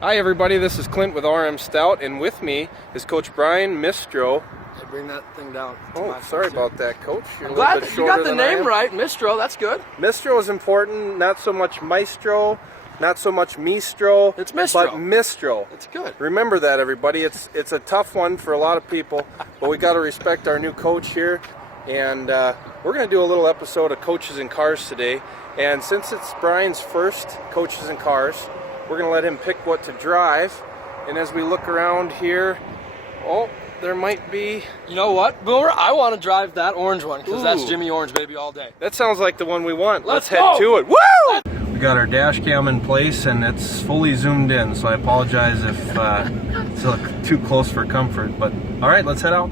Hi everybody, this is Clint with RM Stout, and with me is Coach Brian Mistro. Hey, bring that thing down. Oh, sorry about that, Coach. I'm glad that you got the name right, Mistro. That's good. Mistro is important, not so much Maestro, not so much Mistro. It's Mistro. But Mistro. It's good. Remember that, everybody. It's a tough one for a lot of people, but we got to respect our new coach here. And we're going to do a little episode of Coaches in Cars today. And since it's Brian's first Coaches in Cars, we're going to let him pick what to drive. And as we look around here, oh, there might be... You know what, Boomer? I want to drive that orange one because that's Ooh. Jimmy Orange, baby, all day. That sounds like the one we want. Let's head go. to it. Woo! We got our dash cam in place and it's fully zoomed in, so I apologize if it's too close for comfort. But all right, let's head out.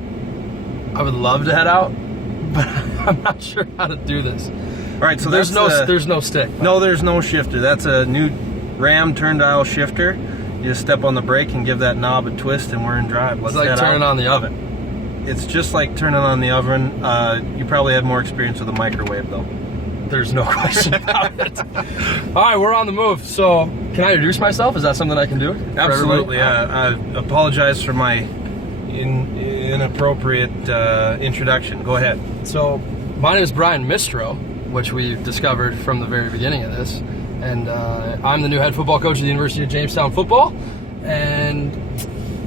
I would love to head out, but I'm not sure how to do this. All right, so there's no stick. No, there's no shifter. That's a new Ram turn dial shifter. You just step on the brake and give that knob a twist and we're in drive. Let's it's like head turning out. on the oven. It's just like turning on the oven. You probably had more experience with a microwave though. There's no question about it. All right, we're on the move. So can I introduce myself? Is that something I can do? Absolutely. I apologize for my inappropriate introduction. Go ahead. So my name is Brian Mistro, which we discovered from the very beginning of this. And I'm the new head football coach at the University of Jamestown football. And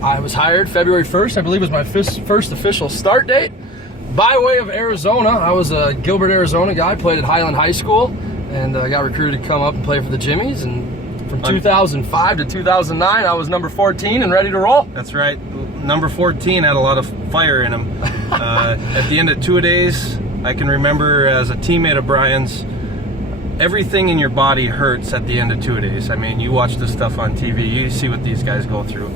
I was hired February 1st, I believe was my first official start date. By way of Arizona, I was a Gilbert, Arizona guy, played at Highland High School, and got recruited to come up and play for the Jimmies. And from 2005 to 2009, I was number 14 and ready to roll. That's right. Number 14 had a lot of fire in him. At the end of two-a-days, I can remember as a teammate of Brian's, everything in your body hurts at the end of two-a-days. I mean, you watch this stuff on TV, you see what these guys go through.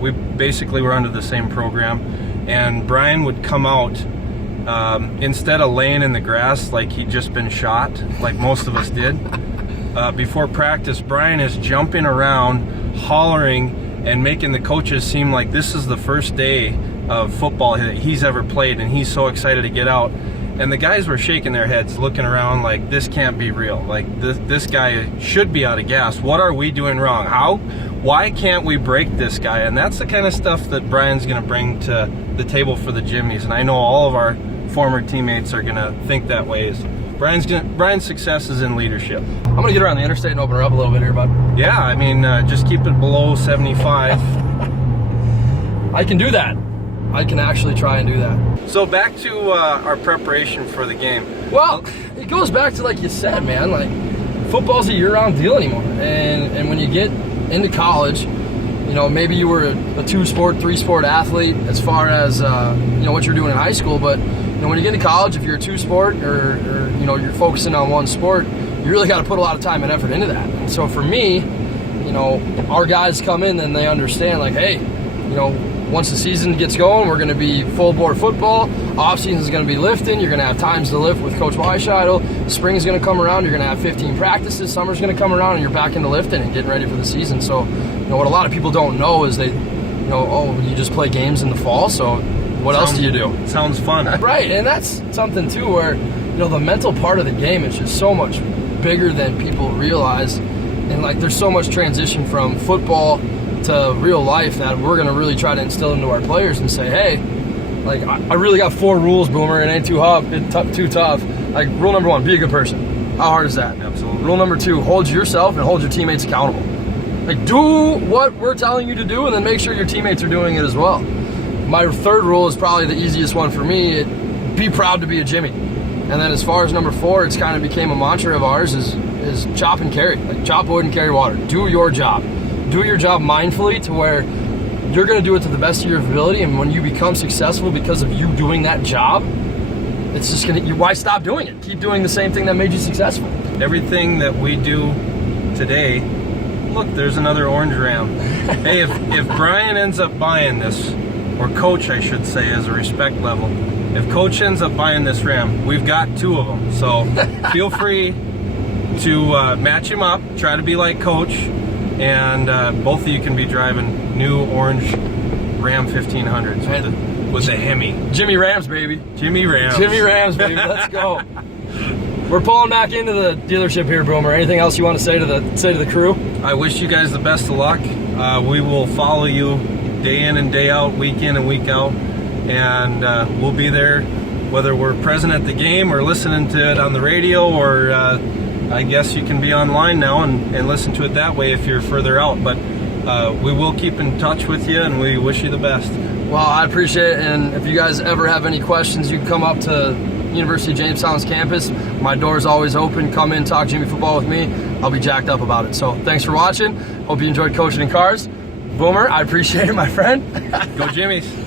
We basically were under the same program, and Brian would come out instead of laying in the grass like he'd just been shot, like most of us did. Before practice, Brian is jumping around, hollering, and making the coaches seem like this is the first day of football that he's ever played, and he's so excited to get out. And the guys were shaking their heads, looking around like, this can't be real. Like, this guy should be out of gas. What are we doing wrong? Why can't we break this guy? And that's the kind of stuff that Brian's going to bring to the table for the Jimmies. And I know all of our former teammates are going to think that way. Brian's success is in leadership. I'm going to get around the interstate and open her up a little bit here, bud. Yeah, I mean, just keep it below 75. I can do that. I can actually try and do that. So back to our preparation for the game. Well, it goes back to, like you said, man, like football's a year-round deal anymore. And when you get into college, you know, maybe you were a two-sport, three-sport athlete as far as, you know, what you're doing in high school. But, you know, when you get into college, if you're a two-sport or you know, you're focusing on one sport, you really got to put a lot of time and effort into that. And so for me, you know, our guys come in and they understand, like, hey, you know, once the season gets going, we're going to be full board football. Off season is going to be lifting. You're going to have times to lift with Coach Weisheitel. Spring is going to come around. You're going to have 15 practices. Summer's going to come around, and you're back into lifting and getting ready for the season. So, you know, what a lot of people don't know is they, you know, oh, you just play games in the fall. So, what else do you do? Sounds fun, right? And that's something too, where, you know, the mental part of the game is just so much bigger than people realize, and like there's so much transition from football to real life that we're going to really try to instill into our players and say, hey, like, I really got 4 rules, Boomer. It ain't too tough. Like, rule number 1, be a good person. How hard is that? Absolutely. Rule number 2, hold yourself and hold your teammates accountable. Like, do what we're telling you to do and then make sure your teammates are doing it as well. My 3rd rule is probably the easiest one for me. Be proud to be a Jimmy. And then as far as number 4, it's kind of became a mantra of ours is chop and carry. Like, chop wood and carry water. Do your job. Do your job mindfully to where you're going to do it to the best of your ability, and when you become successful because of you doing that job, it's just going to, why stop doing it? Keep doing the same thing that made you successful. Everything that we do today, look, there's another orange Ram. Hey, if Brian ends up buying this, or Coach, I should say, as a respect level, if Coach ends up buying this Ram, we've got 2 of them. So feel free to match him up, try to be like Coach. And both of you can be driving new orange Ram 1500s with the Hemi. Jimmy Rams, baby. Jimmy Rams. Jimmy Rams, baby. Let's go. We're pulling back into the dealership here, Boomer. Anything else you want to say to the crew? I wish you guys the best of luck. We will follow you day in and day out, week in and week out, and we'll be there whether we're present at the game or listening to it on the radio, or I guess you can be online now and listen to it that way if you're further out. But we will keep in touch with you, and we wish you the best. Well, I appreciate it, and if you guys ever have any questions, you can come up to University of Jamestown's campus. My door's always open. Come in, talk Jimmy football with me. I'll be jacked up about it. So thanks for watching. Hope you enjoyed coaching in cars. Boomer, I appreciate it, my friend. Go Jimmies.